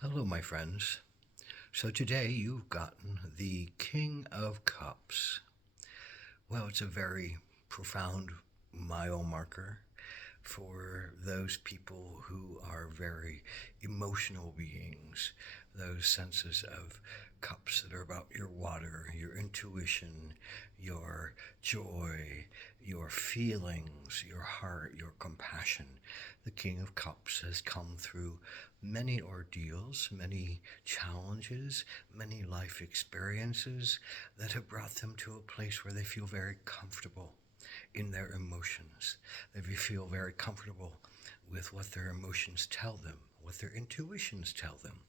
Hello, my friends. So today you've gotten the King of Cups. Well, it's a very profound mile marker for those people who are very emotional beings, those senses of cups that are about your water, your intuition, your joy, your feelings, your heart, your compassion. The King of Cups has come through many ordeals, many challenges, many life experiences that have brought them to a place where they feel very comfortable in their emotions. They feel very comfortable with what their emotions tell them, what their intuitions tell them,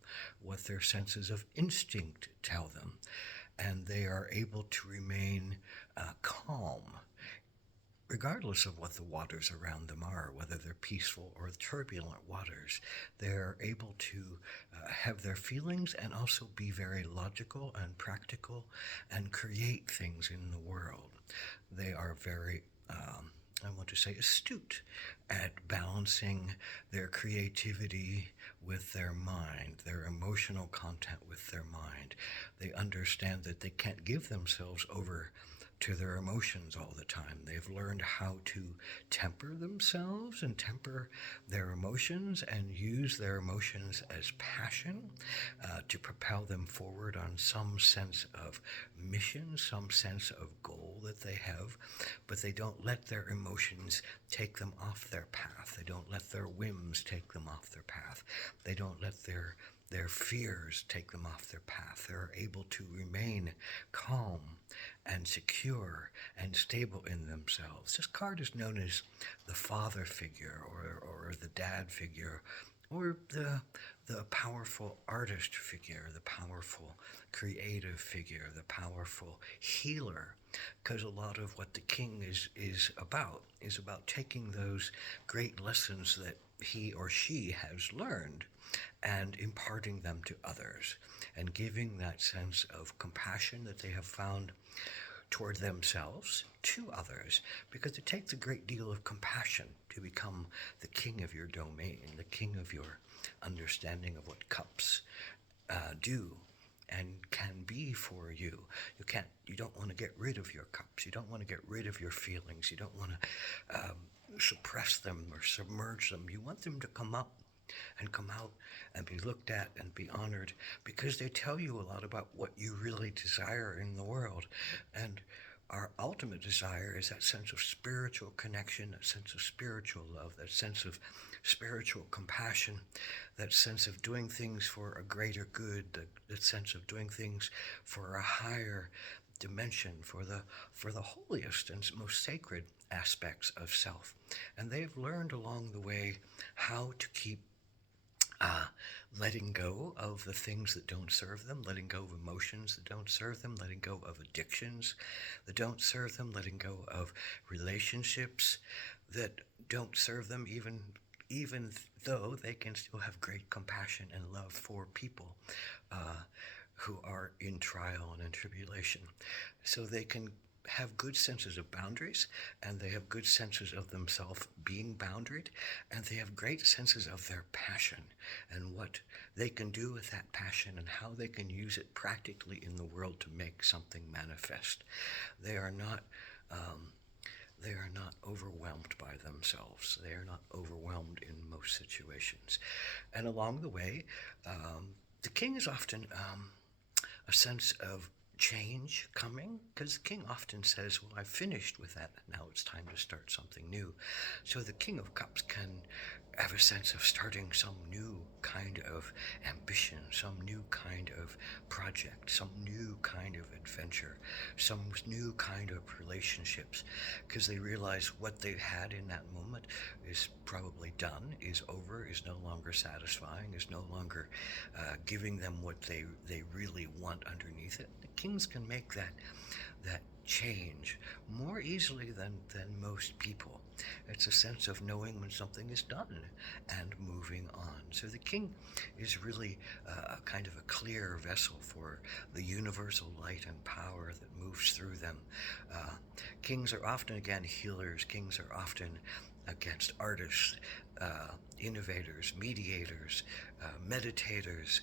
what their senses of instinct tell them. And they are able to remain calm regardless of what the waters around them are, whether they're peaceful or turbulent waters. They're able to have their feelings and also be very logical and practical and create things in the world. They are very I want to say astute at balancing their creativity with their mind, their emotional content with their mind. They understand that they can't give themselves over to their emotions all the time. They've learned how to temper themselves and temper their emotions and use their emotions as passion to propel them forward on some sense of mission, some sense of goal that they have, but they don't let their emotions take them off their path. They don't let their whims take them off their path. They don't let their fears take them off their path. They're able to remain calm and secure and stable in themselves. This card is known as the father figure or the dad figure or the powerful artist figure, the powerful creative figure, the powerful healer. Because a lot of what the king is about taking those great lessons that he or she has learned and imparting them to others and giving that sense of compassion that they have found toward themselves to others, because it takes a great deal of compassion to become the king of your domain, the king of your understanding of what cups do and can be for you. You don't want to get rid of your cups. You don't want to get rid of your feelings. You don't want to suppress them or submerge them. You want them to come up and come out and be looked at and be honored, because they tell you a lot about what you really desire in the world. And our ultimate desire is that sense of spiritual connection, that sense of spiritual love, that sense of spiritual compassion, that sense of doing things for a greater good, that sense of doing things for a higher dimension, for the holiest and most sacred aspects of self. And they've learned along the way how to keep letting go of the things that don't serve them, letting go of emotions that don't serve them, letting go of addictions that don't serve them, letting go of relationships that don't serve them, even though they can still have great compassion and love for people who are in trial and in tribulation. So they can have good senses of boundaries, and they have good senses of themselves being boundaried, and they have great senses of their passion and what they can do with that passion and how they can use it practically in the world to make something manifest. They are not overwhelmed by themselves. They are not overwhelmed in most situations. And along the way, the king is often a sense of change coming, because the king often says, well, I've finished with that, now it's time to start something new. So the King of Cups can have a sense of starting some new kind of ambition, some new kind of project, some new kind of adventure, some new kind of relationships, because they realize what they've had in that moment is probably done, is over, is no longer satisfying, is no longer giving them what they really want underneath it. The kings can make that change more easily than most people. It's a sense of knowing when something is done and moving on. So the king is really a kind of a clear vessel for the universal light and power that moves through them. Kings are often, again, healers. Kings are often against artists, innovators, mediators, meditators,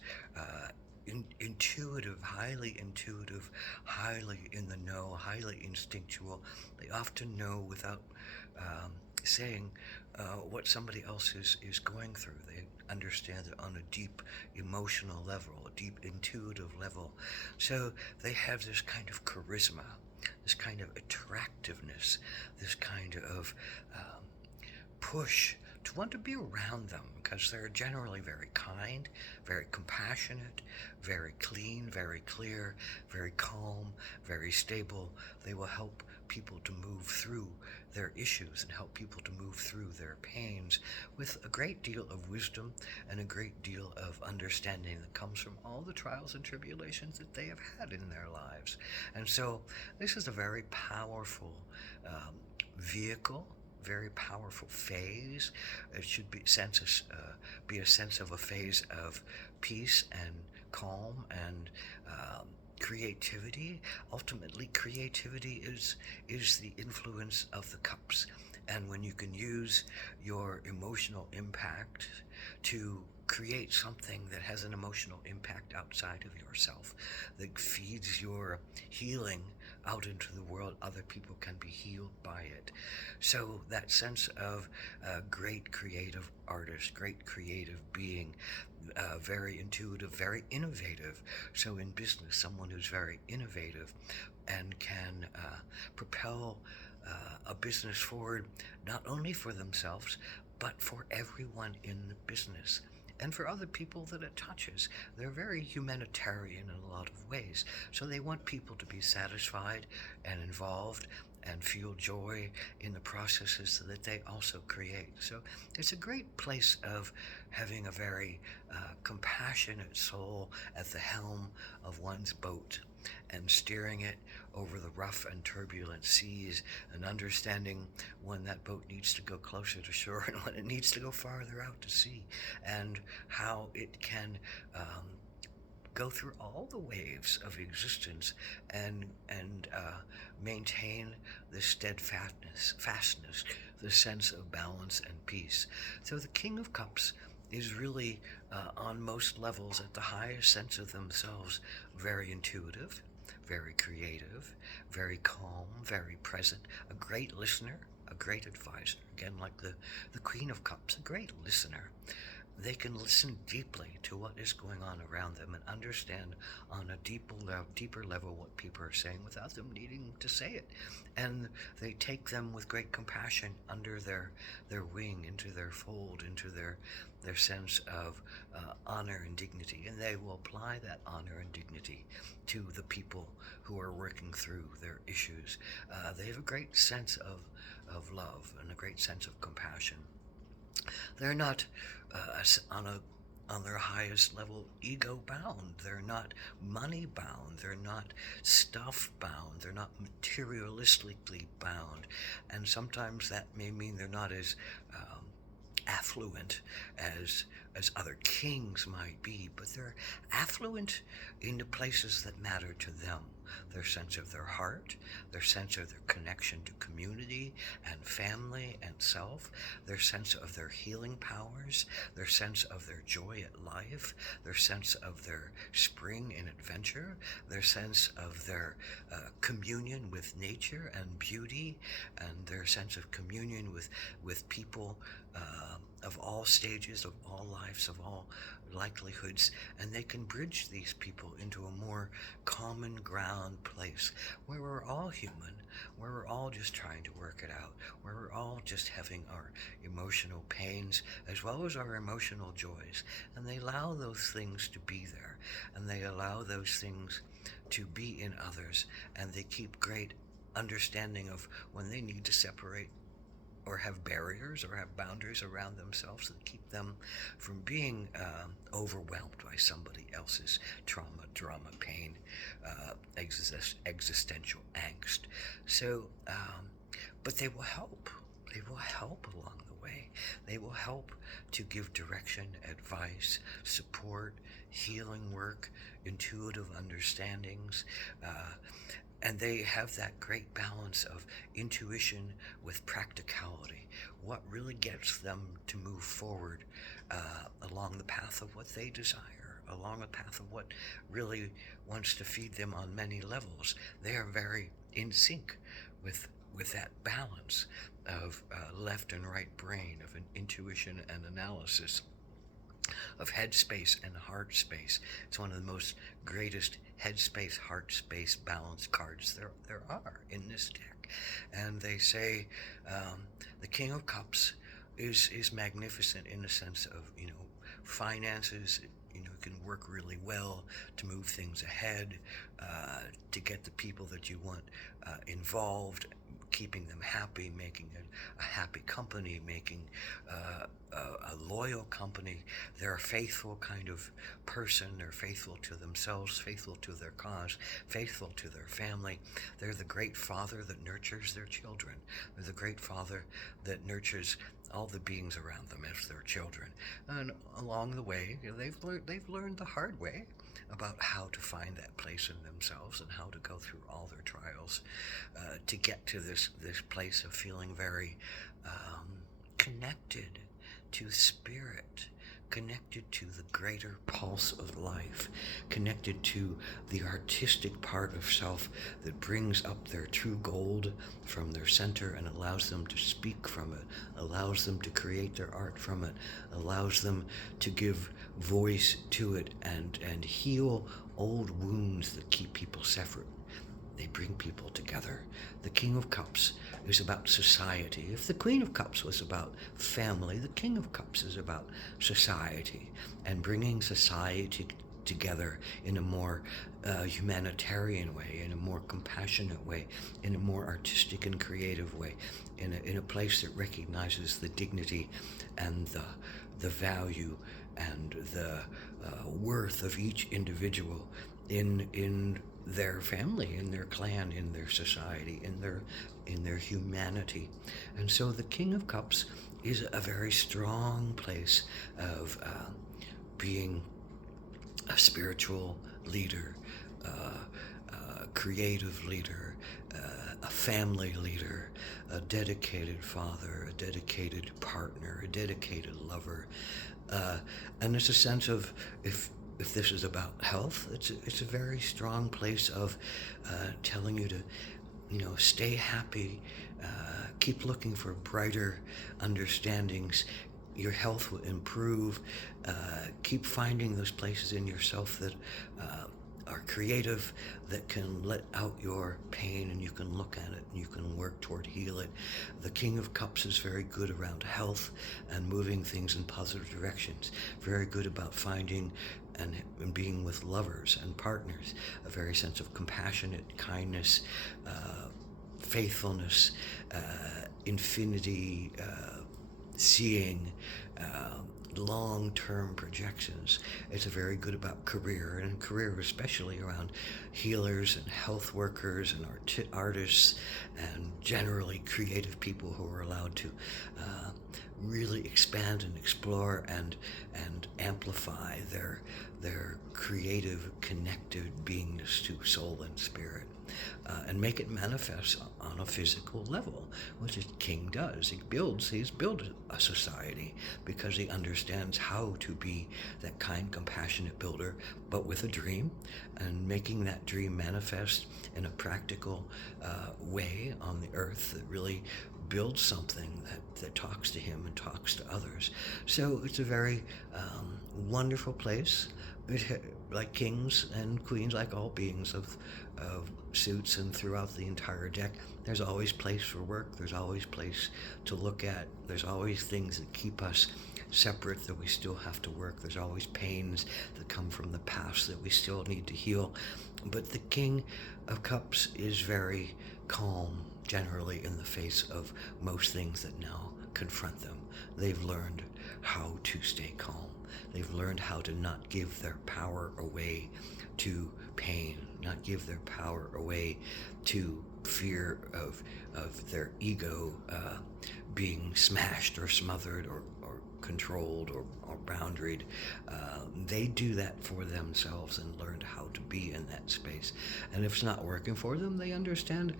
intuitive, highly intuitive, highly in the know, highly instinctual. They often know without saying what somebody else is going through. They understand it on a deep emotional level, a deep intuitive level. So they have this kind of charisma, this kind of attractiveness, this kind of push to want to be around them, because they're generally very kind, very compassionate, very clean, very clear, very calm, very stable. They will help people to move through their issues and help people to move through their pains with a great deal of wisdom and a great deal of understanding that comes from all the trials and tribulations that they have had in their lives. And so this is a very powerful vehicle, very powerful phase. It should be be a sense of a phase of peace and calm and creativity. Ultimately, creativity is the influence of the cups. And when you can use your emotional impact to create something that has an emotional impact outside of yourself, that feeds your healing out into the world, other people can be healed by it. So that sense of great creative artist, great creative being, very intuitive, very innovative. So in business, someone who's very innovative and can propel a business forward, not only for themselves, but for everyone in the business and for other people that it touches. They're very humanitarian in a lot of ways. So they want people to be satisfied and involved and feel joy in the processes that they also create. So it's a great place of having a very compassionate soul at the helm of one's boat and steering it over the rough and turbulent seas, and understanding when that boat needs to go closer to shore and when it needs to go farther out to sea, and how it can go through all the waves of existence and maintain the fastness, the sense of balance and peace. So the King of Cups is really, on most levels, at the highest sense of themselves, very intuitive, very creative, very calm, very present, a great listener, a great advisor. Again, like the Queen of Cups, a great listener. They can listen deeply to what is going on around them and understand on a deeper level what people are saying without them needing to say it. And they take them with great compassion under their wing, into their fold, into their sense of honor and dignity. And they will apply that honor and dignity to the people who are working through their issues. They have a great sense of love and a great sense of compassion. They're not on their highest level ego bound. They're not money bound. They're not stuff bound. They're not materialistically bound. And sometimes that may mean they're not as affluent as other kings might be, but they're affluent in the places that matter to them. Their sense of their heart, their sense of their connection to community and family and self, their sense of their healing powers, their sense of their joy at life, their sense of their spring in adventure, their sense of their communion with nature and beauty, and their sense of communion with people of all stages, of all lives, of all likelihoods, and they can bridge these people into a more common ground place where we're all human, where we're all just trying to work it out, where we're all just having our emotional pains as well as our emotional joys. And they allow those things to be there, and they allow those things to be in others, and they keep great understanding of when they need to separate or have barriers or have boundaries around themselves that keep them from being overwhelmed by somebody else's trauma, drama, pain, existential angst. So, but they will help. They will help along the way. They will help to give direction, advice, support, healing work, intuitive understandings, And they have that great balance of intuition with practicality. What really gets them to move forward along the path of what they desire, along the path of what really wants to feed them on many levels. They are very in sync with that balance of left and right brain, of an intuition and analysis, of headspace and heart space. It's one of the most greatest headspace, heart space balance cards there are in this deck. And they say the King of Cups is magnificent in the sense of, finances. Can work really well to move things ahead, to get the people that you want involved, keeping them happy, making it a happy company, making a loyal company. They're a faithful kind of person. They're faithful to themselves, faithful to their cause, faithful to their family. They're the great father that nurtures their children. They're the great father that nurtures all the beings around them as their children. And along the way, they've learned the hard way about how to find that place in themselves and how to go through all their trials to get to this place of feeling very connected to spirit, connected to the greater pulse of life, connected to the artistic part of self that brings up their true gold from their center and allows them to speak from it, allows them to create their art from it, allows them to give voice to it and heal old wounds that keep people separate. They bring people together. The King of Cups is about society. If the Queen of Cups was about family, the King of Cups is about society and bringing society together in a more humanitarian way, in a more compassionate way, in a more artistic and creative way, in a place that recognizes the dignity and the value and the worth of each individual in their family, in their clan, in their society, in their humanity. And so the King of Cups is a very strong place of being a spiritual leader, a creative leader, a family leader, a dedicated father, a dedicated partner, a dedicated lover. And it's a sense of, if this is about health, it's a very strong place of telling you to, stay happy, keep looking for brighter understandings. Your health will improve. Keep finding those places in yourself that are creative, that can let out your pain, and you can look at it and you can work toward heal it. The King of Cups is very good around health and moving things in positive directions. Very good about finding and being with lovers and partners. A very sense of compassionate kindness, faithfulness, infinity, seeing, long-term projections. It's very good about career, and career especially around healers and health workers and artists and generally creative people who are allowed to really expand and explore and amplify their creative connected beingness to soul and spirit. And make it manifest on a physical level, which a king does. He's built a society because he understands how to be that kind, compassionate builder, but with a dream, and making that dream manifest in a practical way on the earth that really builds something that talks to him and talks to others. So it's a very wonderful place. Like kings and queens, like all beings of suits and throughout the entire deck, there's always place for work, there's always place to look at, there's always things that keep us separate that we still have to work, there's always pains that come from the past that we still need to heal. But the King of Cups is very calm generally in the face of most things that now confront them. They've learned how to stay calm. They've learned how to not give their power away to pain, not give their power away to fear of their ego being smashed or smothered controlled or boundaried. They do that for themselves and learned how to be in that space. And if it's not working for them, they understand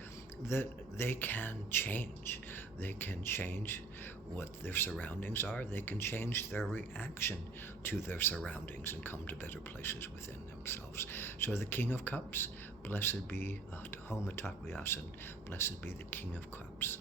that they can change. They can change what their surroundings are. They can change their reaction to their surroundings and come to better places within themselves. So the King of Cups, blessed be Homa Takliasan, blessed be the King of Cups.